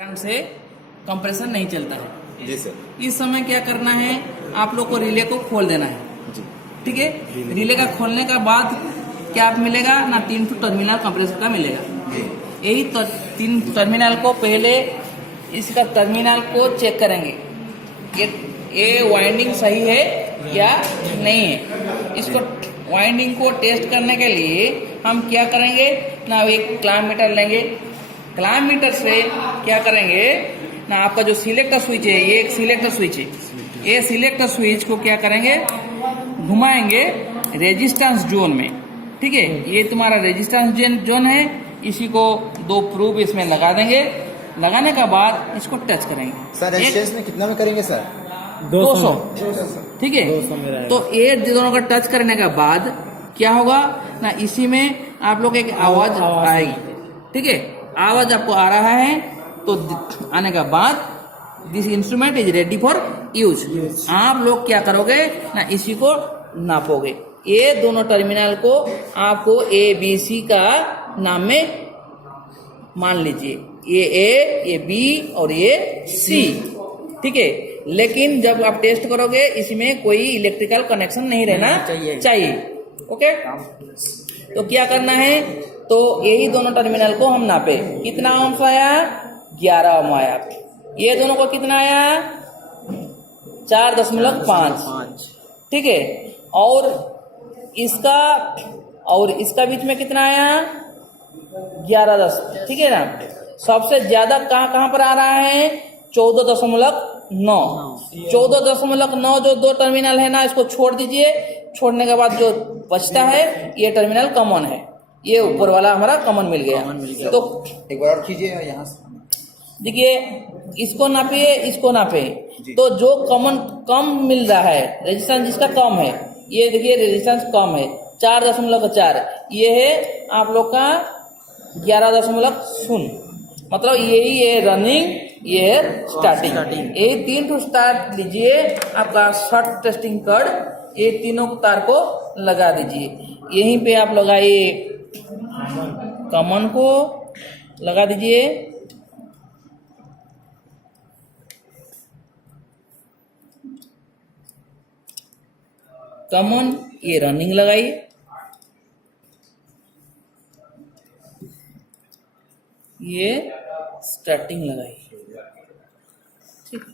कारण से कंप्रेसर नहीं चलता है। जी सर। इस समय क्या करना है, आप लोग को रिले को खोल देना है। जी। ठीक है, रिले का खोलने का बाद क्या आप मिलेगा ना, 3 टर्मिनल कंप्रेसर का मिलेगा। यही तो 3 टर्मिनल को पहले इसका टर्मिनल को चेक करेंगे, ये वाइंडिंग सही है या नहीं है। इसको वाइंडिंग को टेस्ट करने के लिए हम क्या करेंगे ना, एक क्लैम्प मीटर लेंगे। क्लैम्प मीटर से क्या करेंगे ना, आपका जो सिलेक्टर स्विच है, ये एक सिलेक्टर स्विच है, ये सिलेक्टर स्विच को क्या करेंगे, घुमाएंगे रेजिस्टेंस जोन में। ठीक है, ये तुम्हारा रेजिस्टेंस जोन है, इसी को 2 प्रूफ इसमें लगा देंगे। लगाने का बाद इसको टच करेंगे। सर रेजिस्टेंस में कितना में करेंगे सर? 200। ठीक है, तो ये दोनों का टच करने के बाद क्या होगा ना, इसी में आप लोग एक आवाज आएगी। ठीक है, आवाज आपको आ रहा है, तो आने के बाद this instrument is ready for use. आप लोग क्या करोगे ना, इसी को नापोगे। ये दोनों टर्मिनल को आपको ABC का नाम में मान लीजिए, ये A, ये B और ये C। ठीक है, लेकिन जब आप टेस्ट करोगे इसमें कोई इलेक्ट्रिकल कनेक्शन नहीं रहना चाहिए। ओके, तो क्या करना है, तो यही दोनों टर्मिनल को हम नापे। कितना ओम्स आया? 11 ओम आया। ये दोनों को कितना आया? 4.5। ठीक है, और इसका बीच में कितना आया? 11.10। ठीक है ना, सबसे ज्यादा कहाँ पर आ रहा है? 14.9। 14.9 जो 2 टर्मिनल है ना, इसको छोड़ दीजिए। छोड़ने के बाद जो बचता है ये टर्मिनल कॉमन है, ये ऊपर वाला हमारा कॉमन मिल गया। तो एक बार और कीजिए यहाँ से, देखिए, इसको नापिए, इसको नापिए, तो जो कम मिल रहा है, रेजिस्टेंस जिसका कम है, ये देखिए रेजिस्टेंस कम है 4.4, ये है आप लोग का 11.0। मतलब यही है रनिंग, ये है स्टार्टिंग। ये 3 स्टार्ट लीजिए, आपका शॉर्ट टेस्टिंग कार्ड, ये तीनों तार को लगा दीजिए। यहीं पे आप लगाइए, कॉमन को लगा दीजिए, कॉमन, ये रनिंग लगाइए, ये स्टार्टिंग लगाइए। ठीक,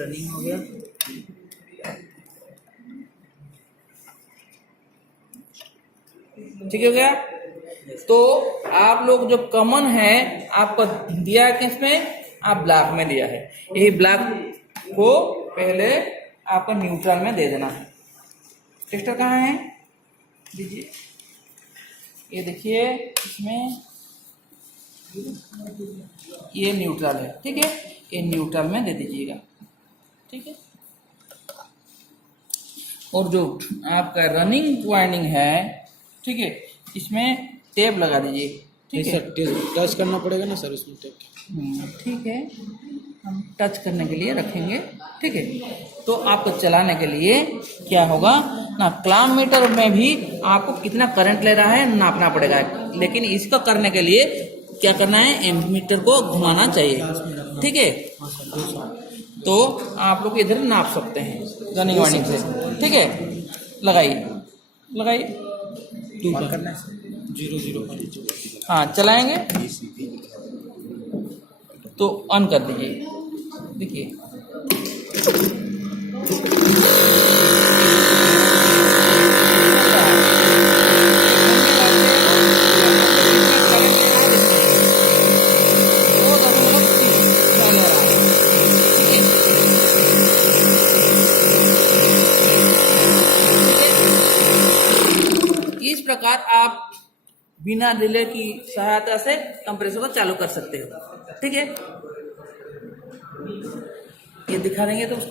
रनिंग हो गया। ठीक हो गया। तो आप लोग जो कॉमन है आपको दिया है किसमें, आप ब्लैक में दिया है। यही ब्लैक को पहले आपको न्यूट्रल में दे देना है। टेस्टर कहाँ है, दीजिए। ये देखिए, इसमें ये न्यूट्रल है। ठीक है, ये न्यूट्रल में दे दीजिएगा। ठीक है, और जो आपका रनिंग वाइंडिंग है, ठीक है, इसमें टेप लगा दीजिए। ठीक है सर, टच करना पड़ेगा ना सर उसमें टेप? ठीक है, हम टच करने के लिए रखेंगे। ठीक है, तो आपको चलाने के लिए क्या होगा ना, क्लैम्प मीटर में भी आपको कितना करंट ले रहा है नापना पड़ेगा, लेकिन इसको करने के लिए क्या करना है, एमीटर को घुमाना चाहिए। ठीक है, तो आप लोग इधर नाप सकते हैं रनिंग वाइंडिंग से। ठीक है, लगाइए। 0 हाँ, चलाएंगे तो ऑन कर दीजिए। देखिए, इस प्रकार आप बिना रिले की सहायता से कंप्रेसर को चालू कर सकते हो। ठीक है, ये दिखा देंगे तो उसको